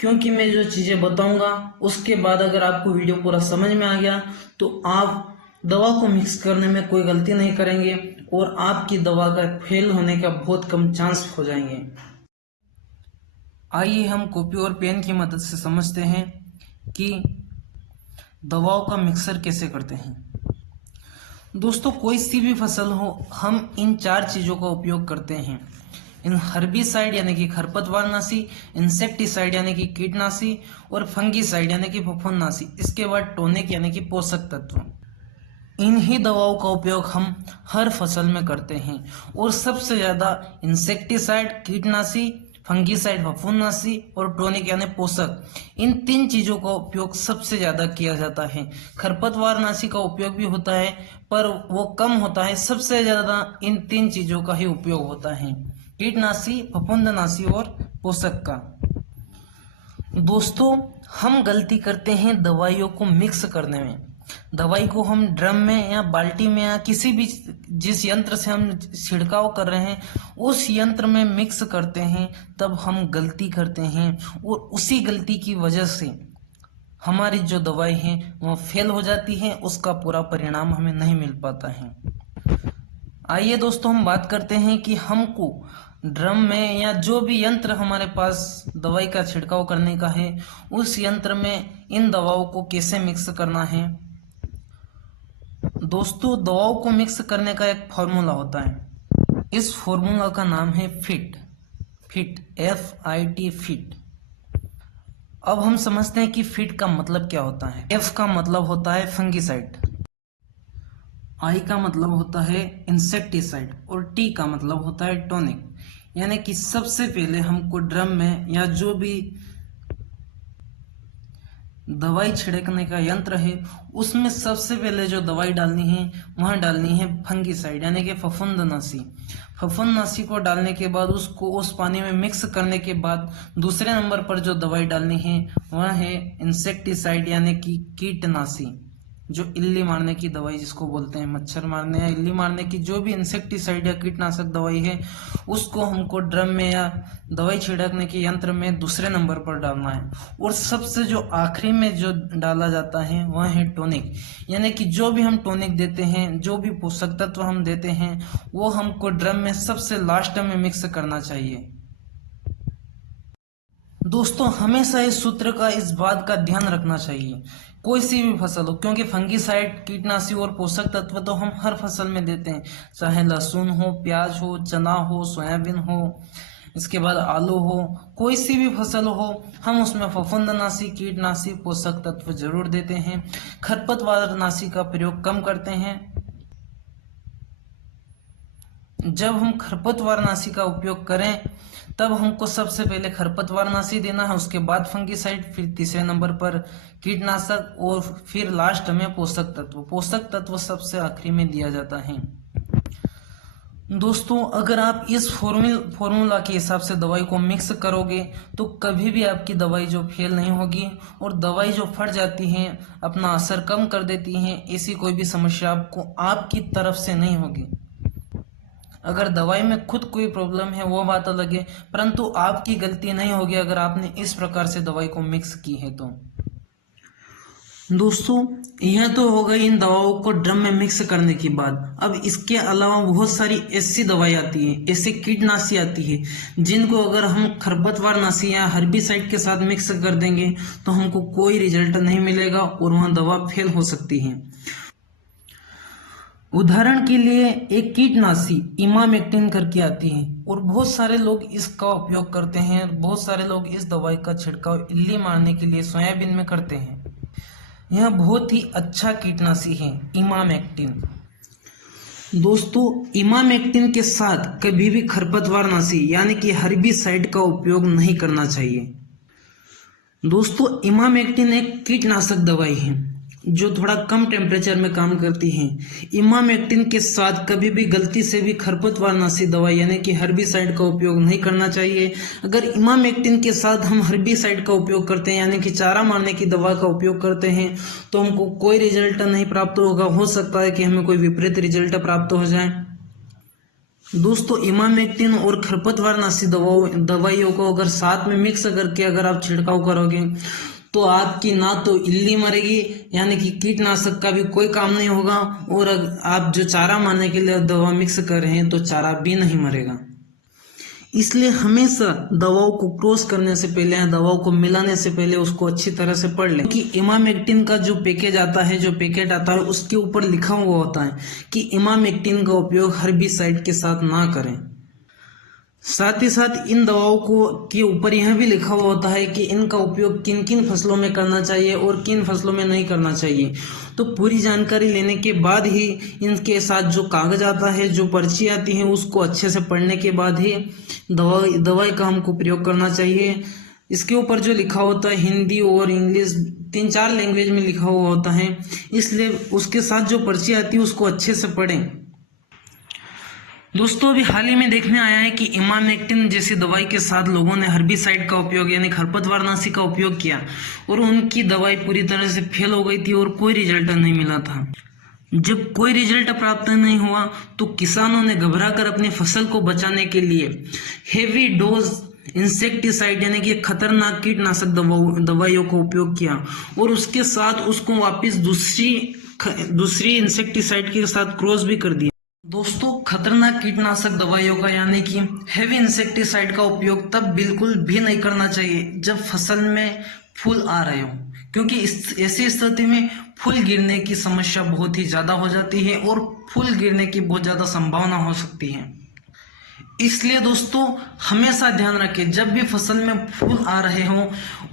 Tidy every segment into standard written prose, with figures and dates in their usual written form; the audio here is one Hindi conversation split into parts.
क्योंकि मैं जो चीज़ें बताऊंगा उसके बाद अगर आपको वीडियो पूरा समझ में आ गया तो आप दवा को मिक्स करने में कोई गलती नहीं करेंगे और आपकी दवा का फेल होने का बहुत कम चांस हो जाएंगे। आइए हम कॉपी और पेन की मदद से समझते हैं कि दवाओं का मिक्सर कैसे करते हैं। दोस्तों, कोई सी भी फसल हो, हम इन चार चीज़ों का उपयोग करते हैं। इन हर्बिसाइड यानी कि खरपतवारनाशी, इंसेक्टिसाइड यानी कि कीटनाशी और फंगीसाइड यानी कि फफूंदनाशी। इसके बाद टॉनिक यानी कि पोषक तत्व। इन्हीं दवाओं का उपयोग हम हर फसल में करते हैं और सबसे ज़्यादा इंसेक्टिसाइड कीटनाशी, फंगीसाइड फफूंदनाशी और टॉनिक यानी पोषक, इन तीन चीज़ों का उपयोग सबसे ज़्यादा किया जाता है। खरपतवारनाशी का उपयोग भी होता है पर वो कम होता है। सबसे ज़्यादा इन तीन चीज़ों का ही उपयोग होता है, कीटनाशी, फफूंदनाशी और पोषक का। दोस्तों, हम गलती करते हैं दवाइयों को मिक्स करने में। दवाई को हम ड्रम में या बाल्टी में या किसी भी जिस यंत्र से हम छिड़काव कर रहे हैं उस यंत्र में मिक्स करते हैं, तब हम गलती करते हैं और उसी गलती की वजह से हमारी जो दवाई है वो फेल हो जाती है, उसका पूरा परिणाम हमें नहीं मिल पाता है। आइए दोस्तों, हम बात करते हैं कि हमको ड्रम में या जो भी यंत्र हमारे पास दवाई का छिड़काव करने का है उस यंत्र में इन दवाओं को कैसे मिक्स करना है। दोस्तों, दवाओं को मिक्स करने का एक फॉर्मूला होता है। इस फॉर्मूला का नाम है फिट। FIT, fit. अब हम समझते हैं कि फिट का मतलब क्या होता है। F का मतलब होता है फंगीसाइड, I का मतलब होता है इंसेक्टिसाइड और T का मतलब होता है टॉनिक। यानी कि सबसे पहले हमको ड्रम में या जो भी दवाई छिड़कने का यंत्र है उसमें सबसे पहले जो दवाई डालनी है वहाँ डालनी है फंगीसाइड यानी कि फफूंदनाशी। फफूंदनाशी को डालने के बाद उसको उस पानी में मिक्स करने के बाद दूसरे नंबर पर जो दवाई डालनी है वह है इंसेक्टिसाइड यानी कि कीटनाशी, जो इल्ली मारने की दवाई जिसको बोलते हैं, मच्छर मारने या इल्ली मारने की जो भी इंसेक्टिसाइड या कीटनाशक दवाई है उसको हमको ड्रम में या दवाई छिड़कने के यंत्र में दूसरे नंबर पर डालना है। और सबसे जो आखिरी में जो डाला जाता है वह है टॉनिक, यानी कि जो भी हम टॉनिक देते हैं, जो भी पोषक तत्व हम देते हैं वो हमको ड्रम में सबसे लास्ट में मिक्स करना चाहिए। दोस्तों, हमेशा इस सूत्र का, इस बात का ध्यान रखना चाहिए कोई सी भी फसल हो, क्योंकि फंगीसाइड, कीटनाशी और पोषक तत्व तो हम हर फसल में देते हैं, चाहे लहसुन हो, प्याज हो, चना हो, सोयाबीन हो, इसके बाद आलू हो, कोई सी भी फसल हो हम उसमें फफूंदनाशी, कीटनाशी, पोषक तत्व जरूर देते हैं। खरपतवारनाशी का प्रयोग कम करते हैं। जब हम खरपतवारनाशी का उपयोग करें तब हमको सबसे पहले खरपतवारनाशी देना है, उसके बाद फंगीसाइड, फिर तीसरे नंबर पर कीटनाशक और फिर लास्ट में पोषक तत्व। पोषक तत्व सबसे आखिरी में दिया जाता है। दोस्तों, अगर आप इस फॉर्मूला के हिसाब से दवाई को मिक्स करोगे तो कभी भी आपकी दवाई जो फेल नहीं होगी और दवाई जो फट जाती है, अपना असर कम कर देती है, ऐसी कोई भी समस्या आपको आपकी तरफ से नहीं होगी। अगर दवाई में खुद कोई प्रॉब्लम है वो बात अलग है, परंतु आपकी गलती नहीं होगी अगर आपने इस प्रकार से दवाई को मिक्स की है तो। दोस्तों, यह तो हो गई इन दवाओं को ड्रम में मिक्स करने की बात। अब इसके अलावा बहुत सारी ऐसी दवाई आती है, ऐसी कीटनाशी आती है जिनको अगर हम खरपतवारनाशी या हर्बिसाइड के साथ मिक्स कर देंगे तो हमको कोई रिजल्ट नहीं मिलेगा और वह दवा फेल हो सकती है। उदाहरण के लिए एक कीटनाशी इमामेक्टिन करके आती है और बहुत सारे लोग इसका उपयोग करते हैं। बहुत सारे लोग इस दवाई का छिड़काव इल्ली मारने के लिए सोयाबीन में करते हैं। यह बहुत ही अच्छा कीटनाशी है इमामेक्टिन। दोस्तों, इमामेक्टिन के साथ कभी भी खरपतवारनाशी यानी कि हर्बिसाइड का उपयोग नहीं करना चाहिए। दोस्तों, इमामेक्टिन एक कीटनाशक दवाई है जो थोड़ा कम टेम्परेचर में काम करती है। इमामेक्टिन के साथ कभी भी गलती से भी खरपतवारनाशी दवाई यानी कि हर्बिसाइड का उपयोग नहीं करना चाहिए। अगर इमामेक्टिन के साथ हम हर्बिसाइड का उपयोग करते हैं यानी कि चारा मारने की दवा का उपयोग करते हैं तो हमको कोई रिजल्ट नहीं प्राप्त होगा। हो सकता है कि हमें कोई विपरीत रिजल्ट प्राप्त हो जाए। दोस्तों इमामेक्टिन और खरपतवारनाशी दवाइयों को अगर साथ में मिक्स करके अगर आप छिड़काव करोगे तो आपकी ना तो इल्ली मरेगी, यानी कि कीटनाशक का भी कोई काम नहीं होगा, और आप जो चारा मारने के लिए दवा मिक्स कर रहे हैं तो चारा भी नहीं मरेगा। इसलिए हमेशा दवाओं को क्रॉस करने से पहले या दवाओं को मिलाने से पहले उसको अच्छी तरह से पढ़ लें, क्योंकि इमामेक्टिन का जो पैकेट आता है उसके ऊपर लिखा हुआ होता है कि इमामेक्टिन का उपयोग हर्बिसाइड के साथ ना करें। साथ ही साथ इन दवाओं को के ऊपर यह भी लिखा हुआ होता है कि इनका उपयोग किन किन फसलों में करना चाहिए और किन फसलों में नहीं करना चाहिए। तो पूरी जानकारी लेने के बाद ही इनके साथ जो कागज आता है, जो पर्ची आती है, उसको अच्छे से पढ़ने के बाद ही दवाई का हमको प्रयोग करना चाहिए। इसके ऊपर जो लिखा होता है हिंदी और इंग्लिश 3-4 लैंग्वेज में लिखा हुआ होता है, इसलिए उसके साथ जो पर्ची आती है उसको अच्छे से पढ़ें। दोस्तों अभी हाल ही में देखने आया है कि इमामेक्टिन जैसी दवाई के साथ लोगों ने हर्बिसाइड का उपयोग यानी खरपतवारनाशी का उपयोग किया और उनकी दवाई पूरी तरह से फेल हो गई थी और कोई रिजल्ट नहीं मिला था। जब कोई रिजल्ट प्राप्त नहीं हुआ तो किसानों ने घबराकर अपनी फसल को बचाने के लिए हेवी डोज इंसेक्टिसाइड यानी कि खतरनाक कीटनाशक दवाइयों का उपयोग किया और उसके साथ उसको वापस दूसरी इंसेक्टिसाइड के साथ क्रॉस भी कर दिया। दोस्तों खतरनाक कीटनाशक दवाइयों का यानी कि हेवी इंसेक्टिसाइड का उपयोग तब बिल्कुल भी नहीं करना चाहिए जब फसल में फूल आ रहे हो, क्योंकि ऐसी स्थिति में फूल गिरने की समस्या बहुत ही ज़्यादा हो जाती है और फूल गिरने की बहुत ज़्यादा संभावना हो सकती है। इसलिए दोस्तों हमेशा ध्यान रखें, जब भी फसल में फूल आ रहे हों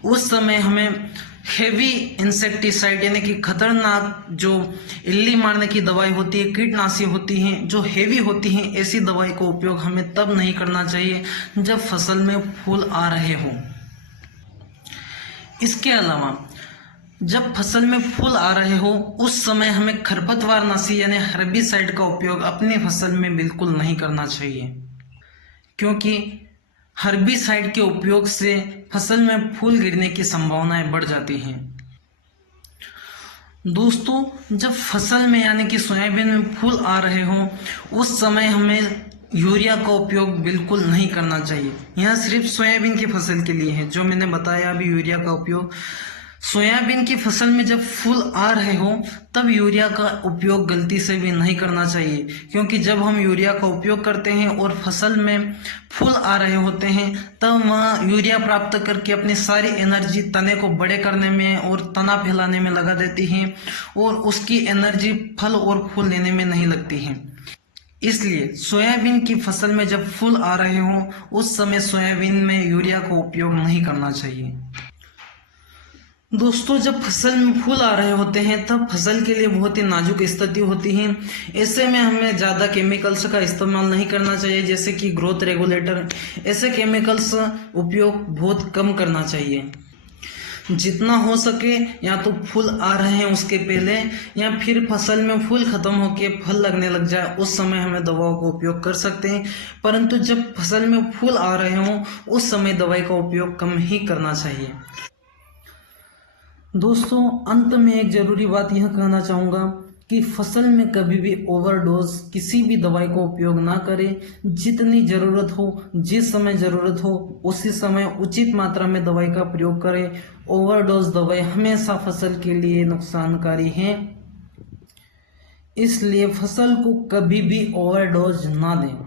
उस समय हमें हेवी इंसेक्टिसाइड यानी कि खतरनाक जो इल्ली मारने की दवाई होती है, कीटनाशी होती हैं जो हेवी होती हैं, ऐसी दवाई का उपयोग हमें तब नहीं करना चाहिए जब फसल में फूल आ रहे हों। इसके अलावा जब फसल में फूल आ रहे हो उस समय हमें खरपतवारनाशी यानी हर्बिसाइड का उपयोग अपनी फसल में बिल्कुल नहीं करना चाहिए, क्योंकि हर्बिसाइड के उपयोग से फसल में फूल गिरने की संभावनाएं बढ़ जाती हैं। दोस्तों जब फसल में यानी कि सोयाबीन में फूल आ रहे हों उस समय हमें यूरिया का उपयोग बिल्कुल नहीं करना चाहिए। यह सिर्फ सोयाबीन की फसल के लिए है जो मैंने बताया अभी। यूरिया का उपयोग सोयाबीन की फसल में जब फूल आ रहे हो तब यूरिया का उपयोग गलती से भी नहीं करना चाहिए, क्योंकि जब हम यूरिया का उपयोग करते हैं और फसल में फूल आ रहे होते हैं तब वह यूरिया प्राप्त करके अपनी सारी एनर्जी तने को बड़े करने में और तना फैलाने में लगा देती है और उसकी एनर्जी फल और फूल लेने में नहीं लगती है। इसलिए सोयाबीन की फसल में जब फूल आ रहे हों उस समय सोयाबीन में यूरिया का उपयोग नहीं करना चाहिए। दोस्तों जब फसल में फूल आ रहे होते हैं तब फसल के लिए बहुत ही नाजुक स्थिति होती है। ऐसे में हमें ज़्यादा केमिकल्स का इस्तेमाल नहीं करना चाहिए, जैसे कि ग्रोथ रेगुलेटर। ऐसे केमिकल्स उपयोग बहुत कम करना चाहिए। जितना हो सके या तो फूल आ रहे हैं उसके पहले या फिर फसल में फूल खत्म होके फल लगने लग जाए उस समय हमें दवाओं का उपयोग कर सकते हैं, परंतु जब फसल में फूल आ रहे हों उस समय दवाई का उपयोग कम ही करना चाहिए। दोस्तों अंत में एक जरूरी बात यह कहना चाहूँगा कि फसल में कभी भी ओवरडोज किसी भी दवाई का उपयोग ना करें। जितनी ज़रूरत हो, जिस समय ज़रूरत हो उसी समय उचित मात्रा में दवाई का प्रयोग करें। ओवरडोज दवाई हमेशा फसल के लिए नुकसानकारी है, इसलिए फसल को कभी भी ओवरडोज ना दें।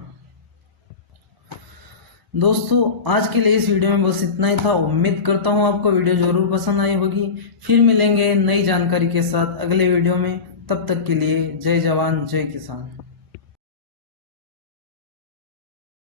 दोस्तों आज के लिए इस वीडियो में बस इतना ही था। उम्मीद करता हूँ आपको वीडियो जरूर पसंद आई होगी। फिर मिलेंगे नई जानकारी के साथ अगले वीडियो में। तब तक के लिए जय जवान जय किसान।